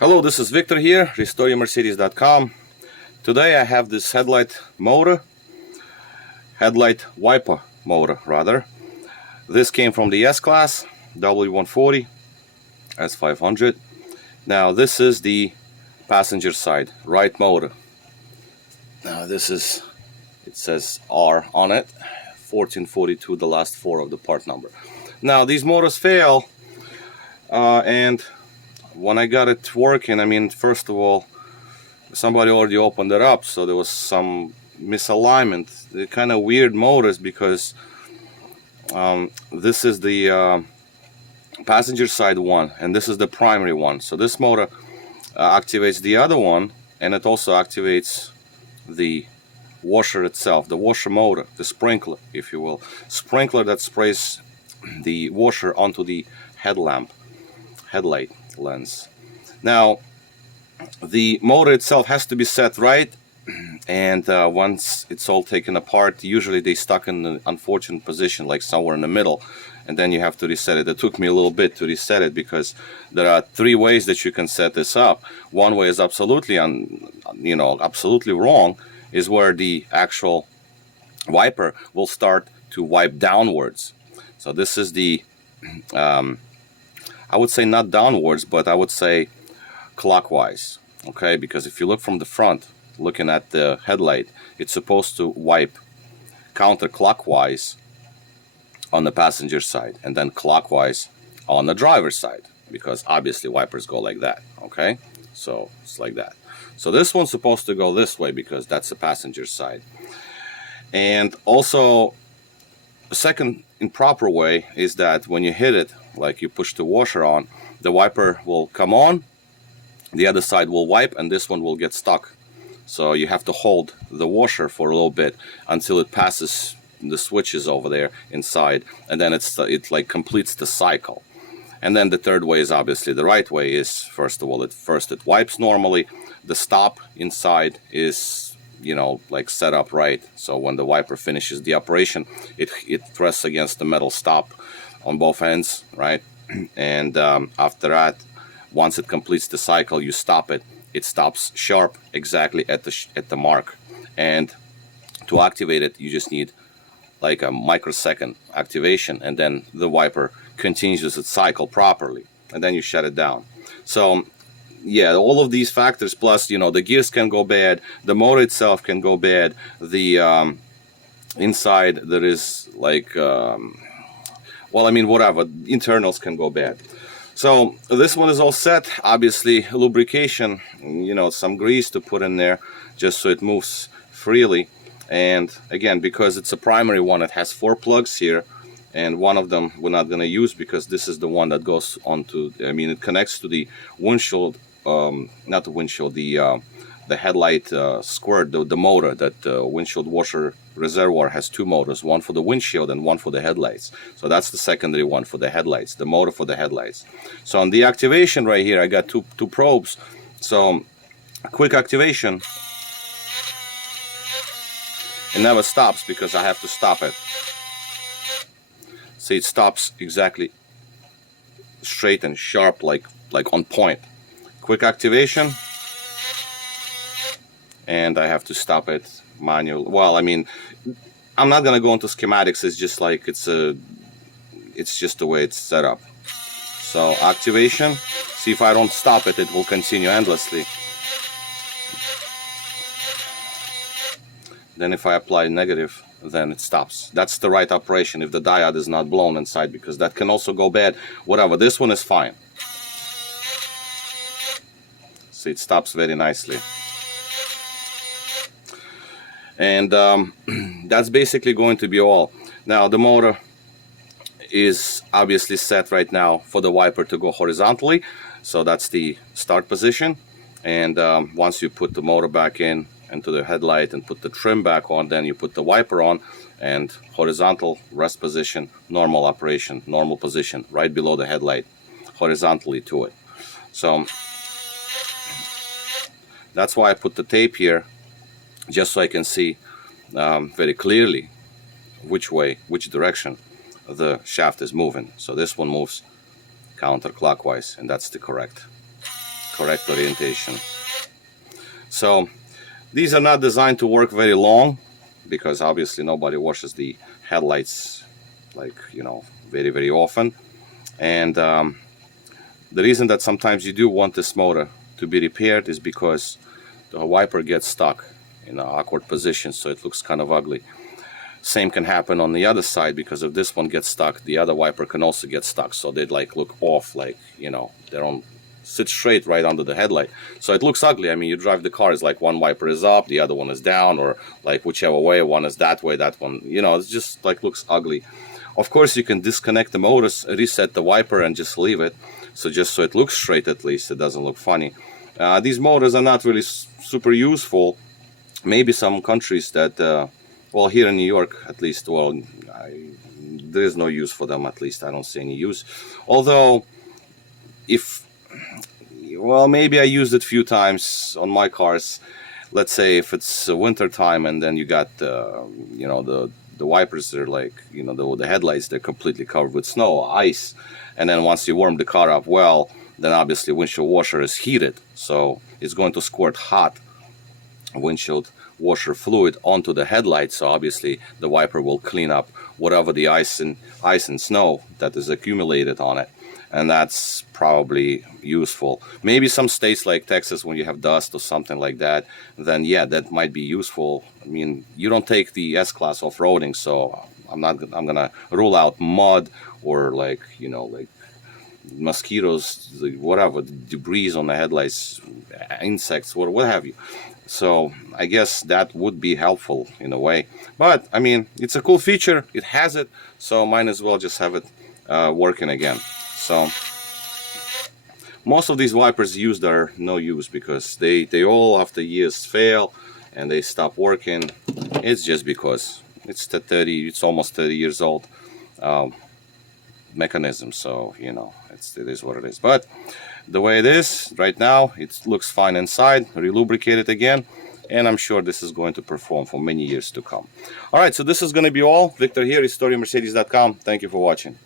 Hello, this is Victor here, RestoreYourMercedes.com. Today I have this headlight wiper motor rather. This came from the S-Class, W140, S500. Now this is the passenger side, right motor. Now this is, it says R on it, 1442, the last four of the part number. Now these motors fail, and when I got it working, I mean, first of all, somebody already opened it up, so there was some misalignment. They're kind of weird motors because this is the passenger side one, and this is the primary one. So this motor activates the other one, and it also activates the washer itself, the washer motor, the sprinkler, if you will. Sprinkler that sprays the washer onto the headlight lens. Now the motor itself has to be set right, and once it's all taken apart, usually they stuck in an unfortunate position like somewhere in the middle, and then you have to reset it. It took me a little bit to reset it because there are three ways that you can set this up. One way is absolutely absolutely wrong, is where the actual wiper will start to wipe downwards. So this is the I would say not downwards, but I would say clockwise, okay? Because if you look from the front, looking at the headlight, it's supposed to wipe counterclockwise on the passenger side and then clockwise on the driver's side, because obviously wipers go like that, okay? So it's like that. So this one's supposed to go this way because that's the passenger side. And also, the second improper way is that when you hit it, like you push the washer on, the wiper will come on, the other side will wipe, and this one will get stuck. So you have to hold the washer for a little bit until it passes the switches over there inside, and then it like completes the cycle. And then the third way is obviously the right way. Is first of all, it wipes normally. The stop inside is, you know, like set up right, so when the wiper finishes the operation, it thrusts against the metal stop on both ends, right? And after that, once it completes the cycle, you stop it. It stops sharp exactly at the mark. And to activate it, you just need like a microsecond activation, and then the wiper continues its cycle properly, and then you shut it down. So yeah, all of these factors, plus, you know, the gears can go bad, the motor itself can go bad, the inside there is like well, I mean, whatever, internals can go bad. So this one is all set. Obviously lubrication, you know, some grease to put in there just so it moves freely. And again, because it's a primary one, it has 4 plugs here, and one of them we're not going to use because this is the one that goes onto, I mean, it connects to the windshield, not the windshield, the headlight squirt, the motor. That windshield washer reservoir has 2 motors, one for the windshield and one for the headlights. So that's the secondary one for the headlights, the motor for the headlights. So on the activation right here, I got two probes. So quick activation, it never stops because I have to stop it. See, it stops exactly straight and sharp, like on point. Quick activation, and I have to stop it manual. Well, I mean, I'm not gonna go into schematics. It's just like it's just the way it's set up. So activation. See, if I don't stop it, it will continue endlessly. Then if I apply negative, then it stops. That's the right operation if the diode is not blown inside, because that can also go bad. Whatever, this one is fine. See, it stops very nicely. And that's basically going to be all. Now the motor is obviously set right now for the wiper to go horizontally, so that's the start position. And once you put the motor back into the headlight and put the trim back on, then you put the wiper on, and horizontal rest position, normal operation, normal position, right below the headlight, horizontally to it. So that's why I put the tape here, just so I can see very clearly which direction the shaft is moving. So this one moves counterclockwise, and that's the correct correct orientation. So these are not designed to work very long, because obviously nobody washes the headlights, like, you know, very, very often. And the reason that sometimes you do want this motor to be repaired is because the wiper gets stuck in an awkward position, so it looks kind of ugly. Same can happen on the other side, because if this one gets stuck, the other wiper can also get stuck, so they'd like look off, like, you know, they don't sit straight right under the headlight, so it looks ugly. I mean, you drive the car, it's like one wiper is up, the other one is down, or like whichever way, one is that way, that one, you know, it's just like looks ugly. Of course, you can disconnect the motors, reset the wiper, and just leave it, so just so it looks straight, at least it doesn't look funny. These motors are not really super useful. Maybe some countries that well, here in New York, at least, well, there is no use for them. At least I don't see any use. Although, well, maybe I used it a few times on my cars. Let's say if it's winter time, and then you got, you know, the wipers are like, you know, the headlights, they're completely covered with snow, ice, and then once you warm the car up well, then obviously windshield washer is heated, so it's going to squirt hot windshield washer fluid onto the headlight, so obviously the wiper will clean up whatever the ice and snow that is accumulated on it, and that's probably useful. Maybe some states like Texas, when you have dust or something like that, then yeah, that might be useful. I mean, you don't take the S-Class off-roading, so I'm gonna rule out mud or, like, you know, like mosquitoes, whatever, debris on the headlights, insects, what have you. So I guess that would be helpful in a way. But I mean, it's a cool feature, it has it, so might as well just have it working again. So most of these wipers used are no use, because they all after years fail and they stop working. It's just because it's almost 30 years old mechanism, so you know, it is what it is. But the way it is right now, it looks fine inside, relubricate it again, and I'm sure this is going to perform for many years to come. All right, so this is going to be all. Victor here, HistoriaMercedes.com. Thank you for watching.